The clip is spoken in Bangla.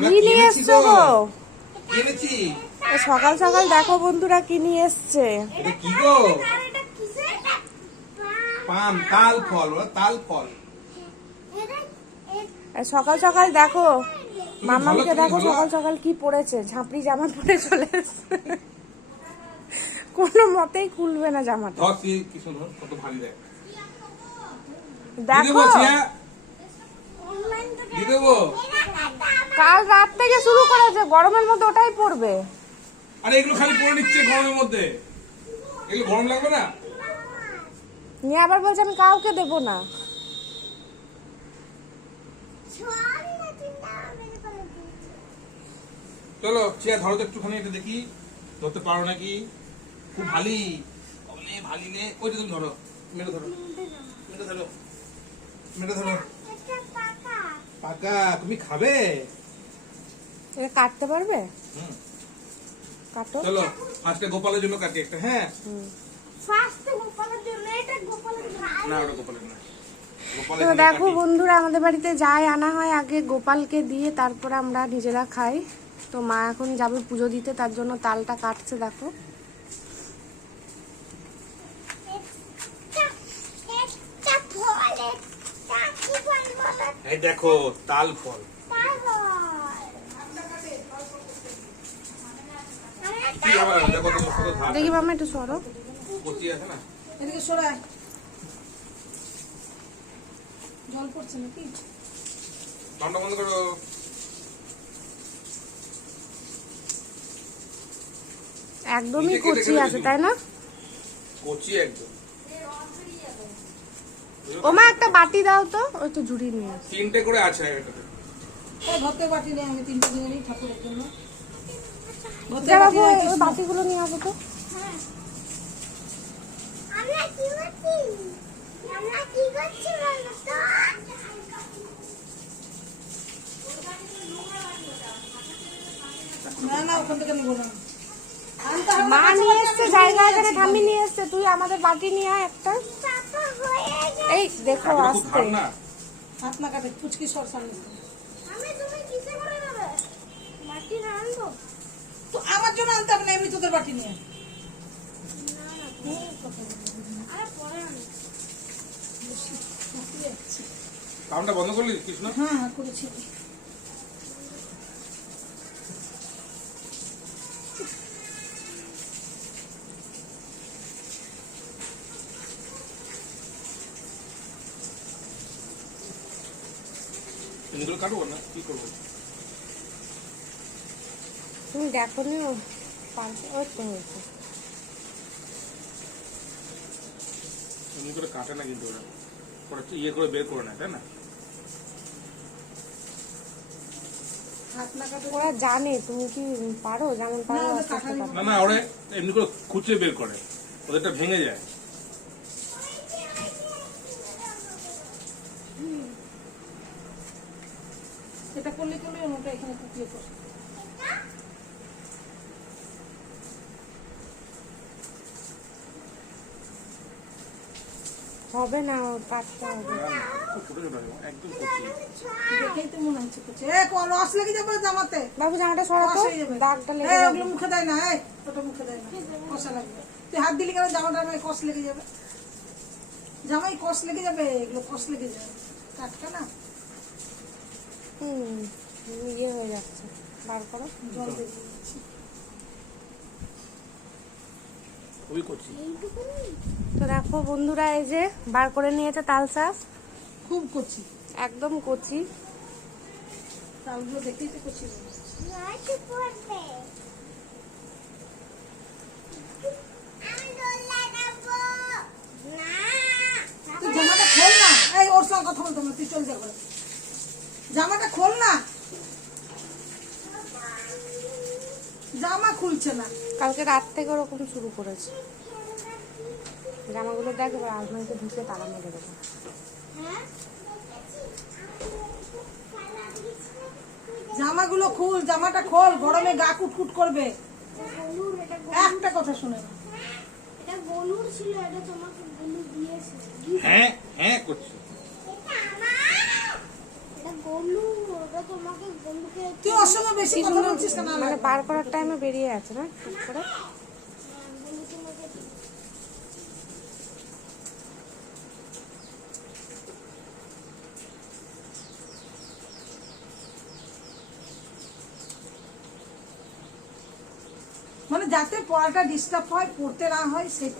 কি নিয়ে এসছো গো? কিনেছি। সকাল সকাল দেখো বন্ধুরা কি নিয়ে এসছে। এটা কি গো? পাম, তাল ফল, তাল ফল। সকাল সকাল দেখো মামাকে দেখো সকাল সকাল কি পড়েছে, ঝাঁপড়ি জামা পরে চলে এসছে। কোনো মতেই খুলবে না জামাটা। কি সুন্দর, কত ভারী দেখ। দেখো কাল রাত থেকে শুরু করেছে, গরমের মধ্যে ওটাই পড়বে। আরে এগুলো খালি পরে নিচ্ছে গরমের মধ্যে, এগুলো গরম লাগবে না? নিয়ে আবার বলছে আমি কাউকে দেবো না। চলো চেয়ার ধরো তো একটুখানি, এটা দেখি ধরতে পারো নাকি। খুব ভালি, অনেক ভালি নে। ওইটা তুমি ধরো, মেরে ধরো, মেরে ধরো, মেরে ধরো। পাকা, তুমি খাবে? এটা কাটতে পারবে? কাটো। চলো আজকে গোপালের জন্য কাটি একটা। হ্যাঁ না, ওটা গোপালের না। তো দেখো বন্ধুরা, আমাদের বাড়িতে যাই আনা হয় আগে গোপালকে দিয়ে তারপর আমরা নিজেরা খাই। তো মা এখন যাবে পুজো দিতে, তার জন্য তালটা কাটছে। দেখো এই দেখো তাল ফল। দেখি মামা একটু সরো, কচি আছে না, এদিকে সরাই। জল পড়ছে নাকি? দমটা বন্ধ করো। একদমই কচি আছে তাই না? কচি একদম। ও মা একটা বাটি দাও তো, ওই তো ঝুড়ি নিয়ে। তিনটে করে আছে এটাতে। ঘরতে বাটি নিয়ে আমি তিনটে নিয়ে নিই ঠাকুরের জন্য। যা বাবু ওই বাটিগুলো নিয়ে আসো তো। না না, ওখান থেকে নেবো না। মা নিয়ে এসছে, জায়গায় এখানে ঠাম্মি নিয়ে এসছে, তুই আমাদের বাটি নিয়ে আয় একটা। এই দেখো আসতে হাত না কাটে, পুচকি সর সামনে। তো আমার জন্য আনতে হবে না, এমনি তোদের বাটি নিয়ে। কামটা বন্ধ করলি কৃষ্ণ? হ্যাঁ হ্যাঁ করেছি। এগুলো কাটবো না, কি করবো? তুমি দেখো নি পাল্টে, ওই তো হয়েছে। এমনি করে কাটে না কিন্তু ওরা, ওরা ইয়ে করে বের করে না, তাই না? হাত না কাটে। ওরা জানে তুমি কি পারো, যেমন পারো না, ওদের আস্তে আস্তে কাটারি কাটো। না না, ওরা এমনি করে খুঁচে বের করে, ওদেরটা ভেঙে যায়। এটা করলে করলে ওটা এখানে কুপিয়ে কর। হবে না, কাটতে হবে। খুব ছোট ছোট হয়, একদম কচি। দেখেই তো মনে হচ্ছে করছে। রস লেগে যাবে জামাতে। বাবু জামাটা সরাতো, রস হয়ে যাবে। দাগটা লেগে এই, যাবে। ওগুলো মুখে দেয় না, এই ওটা মুখে দেয় না, কষা লাগবে। তুই হাত দিলি কেন? জামাটা আমার কষ লেগে যাবে, জামাই কষ লেগে যাবে, এগুলো কষ লেগে যাবে, টাটকা না। ইয়ে হয়ে যাচ্ছে, বার করো। জল দিয়ে দিচ্ছি। খুবই কচি। তো দেখো বন্ধুরা, এই যে বার করে নিয়েছে তাল শাক, খুব কচি, একদম কচি। তালগুলো দেখেই তো কচি। তুই জামাটা খোল না, এই ওর সঙ্গে কথা বলতো না, তুই চল যা ঘরে। জামাটা খোল না, জামা খুলছে না। কালকে রাত থেকে ওরকম শুরু করেছে। জামাগুলো দেখ, এবার আলমারিতে ঢুকে তালা মেরে দেবো। জামাগুলো খুল, জামাটা খোল, গরমে গা কুটকুট করবে। একটা কথা শুনে না। এটা গলুর ছিল, এটা তোমাকে গলু দিয়েছে। হ্যাঁ হ্যাঁ করছি। এটা গলু, ওটা তোমাকে গলুকে তুই ওর সঙ্গে বেশি কি কথা সুন্দর বলছিস কেন মানে বার করার টাইমে বেরিয়ে আছে না ঠিক করে। বলু তোমাকে দিই। মানে যাতে পড়াটা ডিস্টার্ব হয়, পড়তে না হয় সেই